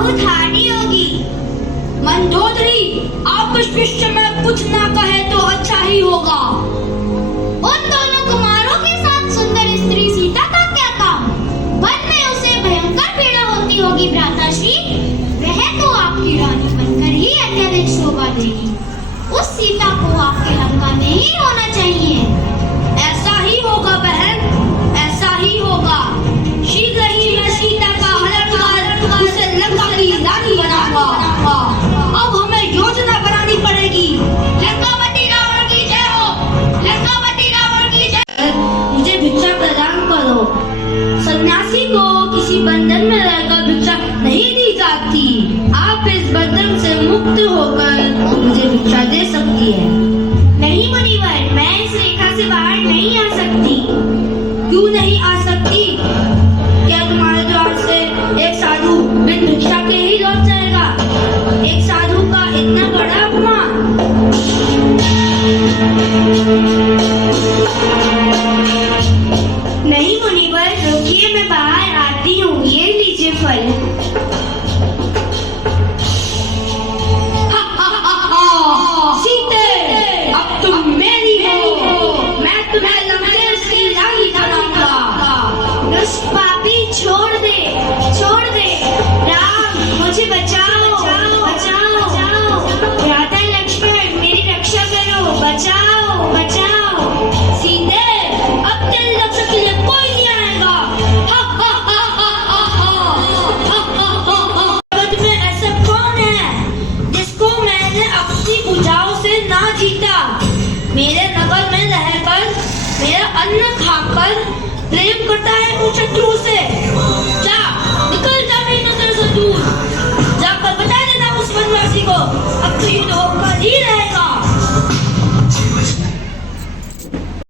बहुत हार्डी होगी। मंदोदरी, आप इस विषय में कुछ ना कहे तो अच्छा ही होगा। उन दोनों कुमारों के साथ सुंदर स्त्री सीता का क्या काम? वन में उसे भयंकर पीड़ा होती होगी भ्राताश्री। वह तो आपकी रानी बनकर ही अत्यधिक शोभा देगी। उस सीता को आपके लंका में ही होना चाहिए। ऐसा ही होगा बहन, ऐसा ही होगा। शीघ्र ही मैं सीता का हरण कर उसे लंका की रानी बनाऊंगा। अब हमें योजना बनानी पड़ेगी। लंकापति रावण की जय हो, लंकापति रावण की जय। मुझे भिक्षा प्रदान करो। सन्यासी को किसी बंधन में रहकर भिक्षा नहीं दी जाती। आप इस बंधन से मुक्त होकर मुझे भिक्षा दे सकती है। नहीं मुनिवर, मैं इस रेखा से बाहर नहीं आ सकती। क्यों नहीं आ सकती? क्या तुम्हारे द्वार से एक साधु बिन भिक्षा के ही लौट जाएगा? एक साधु का इतना बड़ा अपमान। नहीं मुनिवर, रुकिए, मैं बाहर आती हूँ। ये लीजिए फल। सीते, अब तुम मेरी हो। मैं तुम्हें लंकेश की रानी बनाऊंगा। दुष्ट पापी, छोड़ दे, छोड़ दे। राम, मुझे बचाओ, बचाओ। भ्राता लक्ष्मण, मेरी रक्षा करो, बचाओ, बचाओ। सीते, अब तेरी रक्षा के लिए कोई नहीं आएगा। जगत में ऐसा कौन है जिसको मैंने अपनी भुजाओं से ना जीता? मेरे नगर में रहकर, मेरा अन्न खाकर प्रेम करता है उन शत्रु से।